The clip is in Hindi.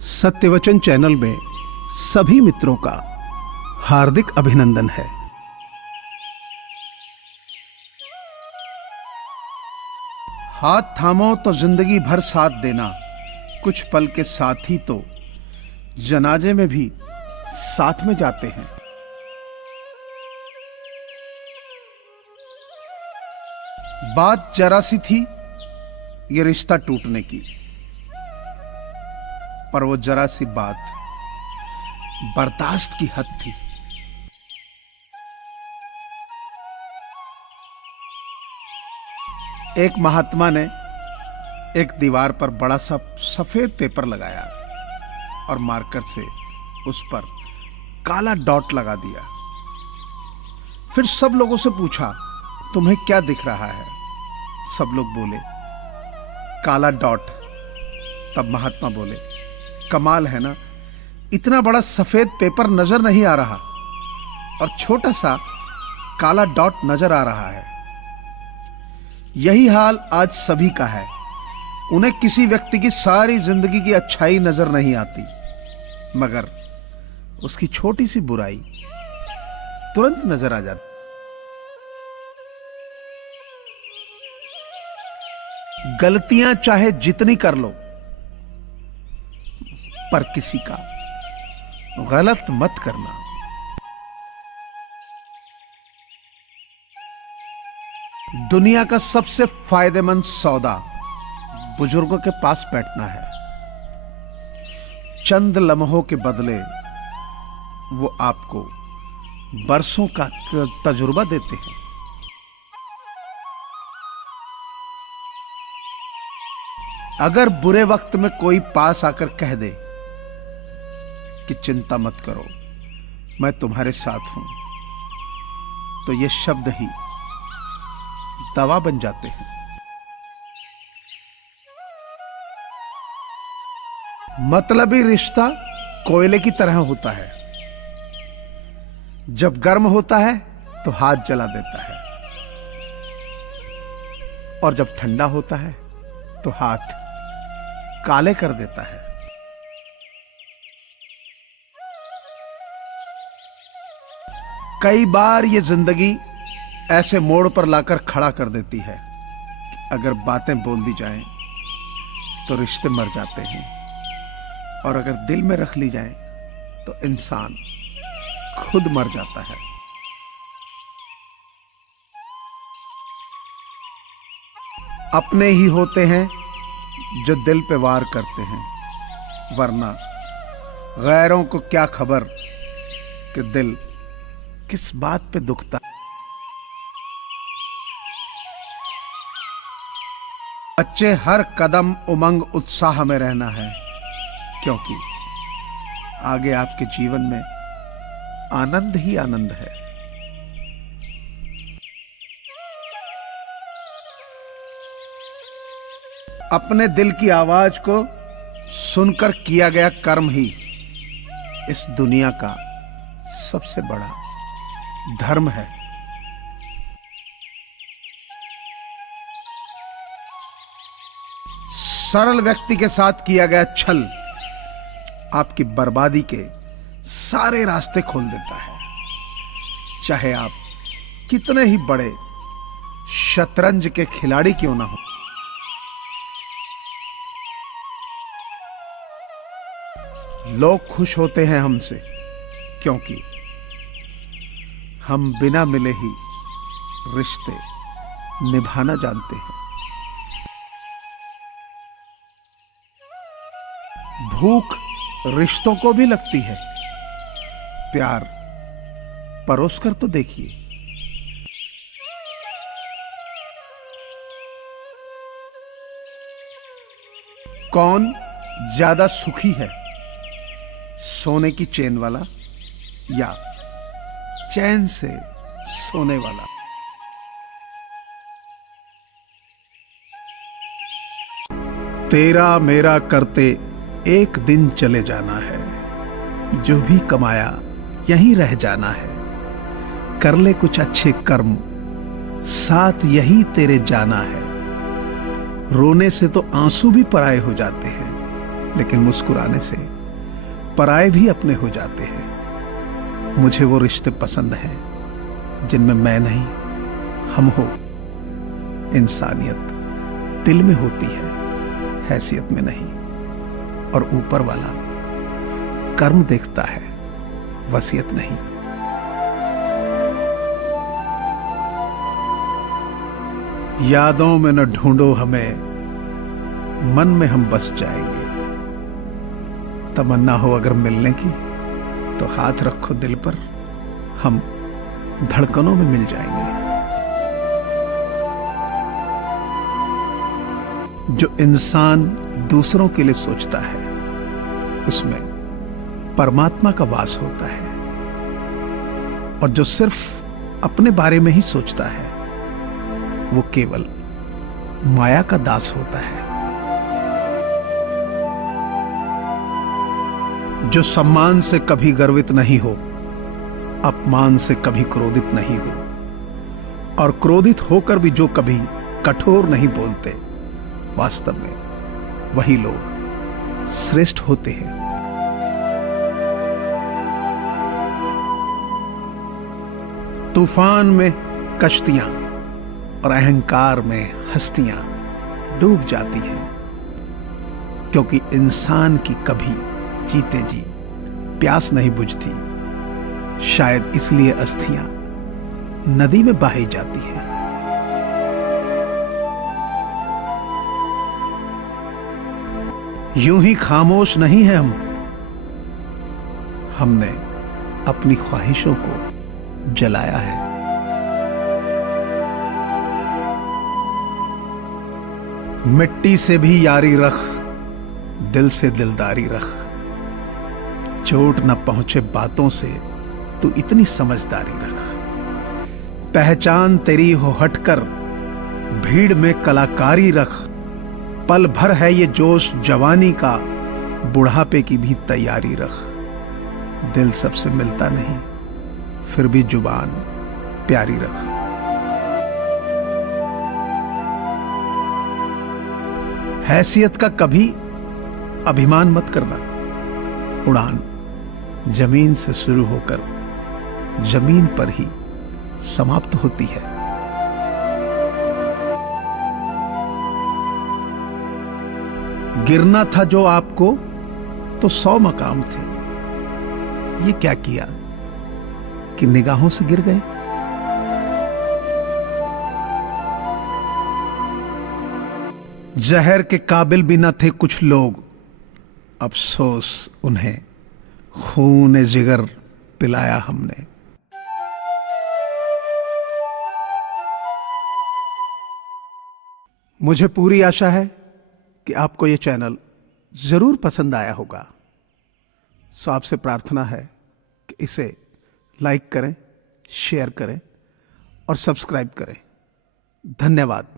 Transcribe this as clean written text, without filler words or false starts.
सत्यवचन चैनल में सभी मित्रों का हार्दिक अभिनंदन है। हाथ थामो तो जिंदगी भर साथ देना, कुछ पल के साथ ही तो जनाजे में भी साथ में जाते हैं। बात जरा सी थी ये रिश्ता टूटने की, पर वो जरा सी बात बर्दाश्त की हद थी। एक महात्मा ने एक दीवार पर बड़ा सा सफेद पेपर लगाया और मार्कर से उस पर काला डॉट लगा दिया। फिर सब लोगों से पूछा, तुम्हें क्या दिख रहा है? सब लोग बोले, काला डॉट। तब महात्मा बोले, कमाल है ना, इतना बड़ा सफेद पेपर नजर नहीं आ रहा और छोटा सा काला डॉट नजर आ रहा है। यही हाल आज सभी का है। उन्हें किसी व्यक्ति की सारी जिंदगी की अच्छाई नजर नहीं आती, मगर उसकी छोटी सी बुराई तुरंत नजर आ जाती। गलतियां चाहे जितनी कर लो, पर किसी का गलत मत करना। दुनिया का सबसे फायदेमंद सौदा बुजुर्गों के पास बैठना है। चंद लम्हों के बदले वो आपको बरसों का तजुर्बा देते हैं। अगर बुरे वक्त में कोई पास आकर कह दे कि चिंता मत करो, मैं तुम्हारे साथ हूं, तो ये शब्द ही दवा बन जाते हैं। मतलबी रिश्ता कोयले की तरह होता है, जब गर्म होता है तो हाथ जला देता है और जब ठंडा होता है तो हाथ काले कर देता है। कई बार ये जिंदगी ऐसे मोड़ पर लाकर खड़ा कर देती है कि अगर बातें बोल दी जाएं तो रिश्ते मर जाते हैं, और अगर दिल में रख ली जाएं तो इंसान खुद मर जाता है। अपने ही होते हैं जो दिल पे वार करते हैं, वरना गैरों को क्या खबर कि दिल किस बात पे दुखता। बच्चे हर कदम उमंग उत्साह में रहना है, क्योंकि आगे आपके जीवन में आनंद ही आनंद है। अपने दिल की आवाज को सुनकर किया गया कर्म ही इस दुनिया का सबसे बड़ा धर्म है। सरल व्यक्ति के साथ किया गया छल आपकी बर्बादी के सारे रास्ते खोल देता है, चाहे आप कितने ही बड़े शतरंज के खिलाड़ी क्यों ना हो। लोग खुश होते हैं हमसे क्योंकि हम बिना मिले ही रिश्ते निभाना जानते हैं। भूख रिश्तों को भी लगती है, प्यार परोस कर तो देखिए। कौन ज्यादा सुखी है, सोने की चेन वाला या चैन से सोने वाला? तेरा मेरा करते एक दिन चले जाना है, जो भी कमाया यहीं रह जाना है। कर ले कुछ अच्छे कर्म, साथ यही तेरे जाना है। रोने से तो आंसू भी पराये हो जाते हैं, लेकिन मुस्कुराने से पराए भी अपने हो जाते हैं। मुझे वो रिश्ते पसंद हैं जिनमें मैं नहीं, हम हो। इंसानियत दिल में होती है, हैसियत में नहीं। और ऊपर वाला कर्म देखता है, वसीयत नहीं। यादों में न ढूंढो हमें, मन में हम बस जाएंगे। तमन्ना हो अगर मिलने की तो हाथ रखो दिल पर, हम धड़कनों में मिल जाएंगे। जो इंसान दूसरों के लिए सोचता है उसमें परमात्मा का वास होता है, और जो सिर्फ अपने बारे में ही सोचता है वो केवल माया का दास होता है। जो सम्मान से कभी गर्वित नहीं हो, अपमान से कभी क्रोधित नहीं हो, और क्रोधित होकर भी जो कभी कठोर नहीं बोलते, वास्तव में वही लोग श्रेष्ठ होते हैं। तूफान में कश्तियां और अहंकार में हस्तियां डूब जाती हैं, क्योंकि इंसान की कभी जीते जी प्यास नहीं बुझती। शायद इसलिए अस्थियां नदी में बहाई जाती हैं। यूं ही खामोश नहीं है हम, हमने अपनी ख्वाहिशों को जलाया है। मिट्टी से भी यारी रख, दिल से दिलदारी रख। चोट न पहुंचे बातों से तू इतनी समझदारी रख। पहचान तेरी हो हटकर भीड़ में कलाकारी रख। पल भर है ये जोश जवानी का, बुढ़ापे की भी तैयारी रख। दिल सबसे मिलता नहीं, फिर भी जुबान प्यारी रख। हैसियत का कभी अभिमान मत करना। उड़ान जमीन से शुरू होकर जमीन पर ही समाप्त होती है। गिरना था जो आपको तो 100 मकाम थे। ये क्या किया कि निगाहों से गिर गए। जहर के काबिल भी न थे कुछ लोग, अफसोस उन्हें खून जिगर पिलाया हमने। मुझे पूरी आशा है कि आपको यह चैनल जरूर पसंद आया होगा। सो आपसे प्रार्थना है कि इसे लाइक करें, शेयर करें और सब्सक्राइब करें। धन्यवाद।